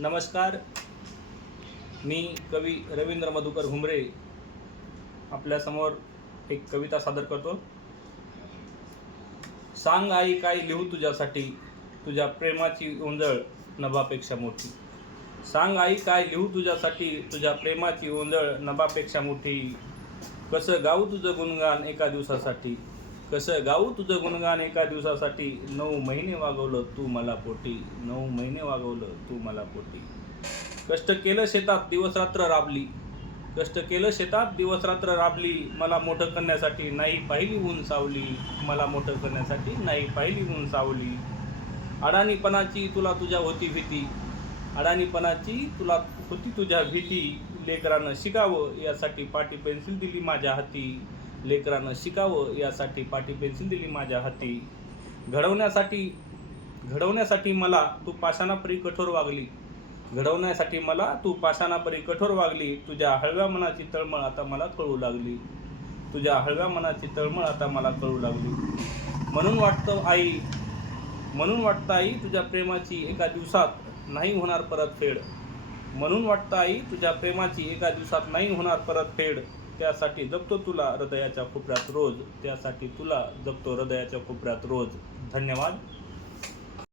नमस्कार, मी कवी रवींद्र मधुकर घुमरे आपल्यासमोर एक कविता सादर करतो। सांग आई काय लिहू तुझ्यासाठी, तुझ्या प्रेमाची ओंजळ नभापेक्षा मोठी। सांग आई काय लिहू तुझ्यासाठी, तुझ्या प्रेमाची ओंजळ नभापेक्षा मोठी। कसं गाऊ तुझं गुणगान एका दिवसासाठी, कसं गाऊ तुझं गुणगान एका दिवसासाठी। 9 महिने वागवलं तू मला पोटी, 9 महिने वागवलं तू मला पोटी। कष्ट केलं शेतात दिवस रात्र राबली, कष्ट केलं शेतात दिवस रात्र राबली। मला मोठं करण्यासाठी नाही पाहिली ऊन सावली, मला मोठं करण्यासाठी नाही पाहिली ऊन सावली। अडाणीपणाची तुला तुझ्या होती भीती, अडाणीपणाची तुला होती तुझ्या भीती। लेकरानं शिकावं यासाठी पाटी पेन्सिल दिली माझ्या हाती, लेकरानं शिकावं यासाठी पाटी पेन्सिल दिली माझ्या हाती। घडवण्यासाठी मला तू पाषाणापरी कठोर वागली, घडवण्यासाठी मला तू पाषाणापरी कठोर वागली। तुझ्या हळव्या मनाची तळमळ आता मला कळू लागली, तुझ्या हळव्या मनाची तळमळ आता मला कळू लागली। म्हणून वाटतं आई तुझ्या प्रेमाची एका दिवसात नाही होणार परतफेड, म्हणून वाटतं आई तुझ्या प्रेमाची एका दिवसात नाही होणार परतफेड। त्यासाठी जपतो तुला हृदयाच्या कोपऱ्यात रोज, त्यासाठी तुला जपतो हृदयाच्या कोपऱ्यात रोज। धन्यवाद।